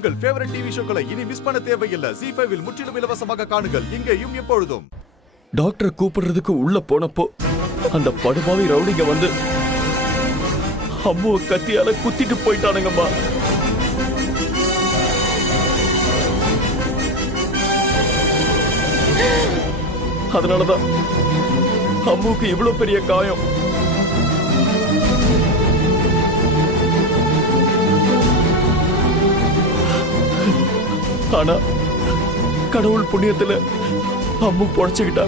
உங்கள் favourite TV ஷோக்களை இனி miss பண்ண தேவையில்லை. ZEE5 இல் முற்றிலும் இலவசமாக காணுங்கள், இங்கேயும் எப்பொழுதும். டாக்டரை கூப்பிடுறதுக்கு உள்ள போனப்போ அந்த படுபாவி ரவுடிங்க வந்து அம்முவை கத்தியால குத்திட்டு போயிட்டானுங்கம்மா. அதனாலதான் அம்முக்கு இவ்வளவு பெரிய காயம். ஆனா கடவுள் புண்ணியத்துல அம்மு பொழைச்சுக்கிட்டா.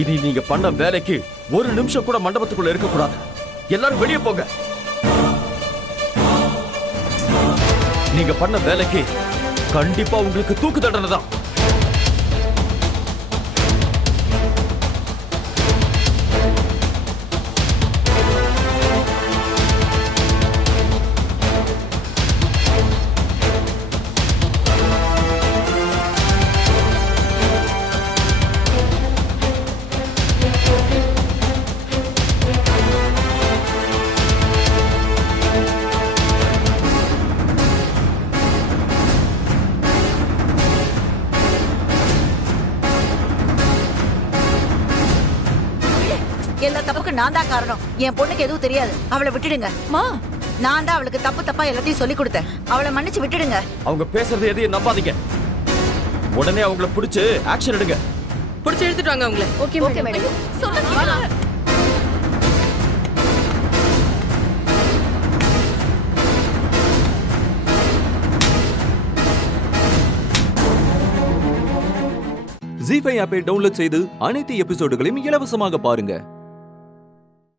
இனி நீங்க பண்ண வேலைக்கு ஒரு நிமிஷம் கூட மண்டபத்துக்குள்ள இருக்க கூடாது. எல்லாரும் வெளியே போங்க. நீங்க பண்ண வேலைக்கு கண்டிப்பா உங்களுக்கு தூக்கு தண்டனை தான். எல்லா தப்புக்கு நான் தான் காரணம். என் பொண்ணுக்கு எதுவும் தெரியாது, அவளை விட்டுடுங்க. நான் தான் அவளுக்கு தப்பு தப்பா எல்லாத்தையும் சொல்லி கொடுத்தேன். அவளை மன்னிச்சு விட்டுடுங்க. அவங்க பேசுறது எதையும் நம்பாதீங்க. உடனே அவங்கள பிடிச்சு ஆக்ஷன் எடுங்க. பிடிச்சு எடுத்துட்டு வாங்க அவங்கள. Okay madam. ZEE5 ஆப்பை டவுன்லோட் செய்து அனைத்து எபிசோடுகளையும் இலவசமாக பாருங்க.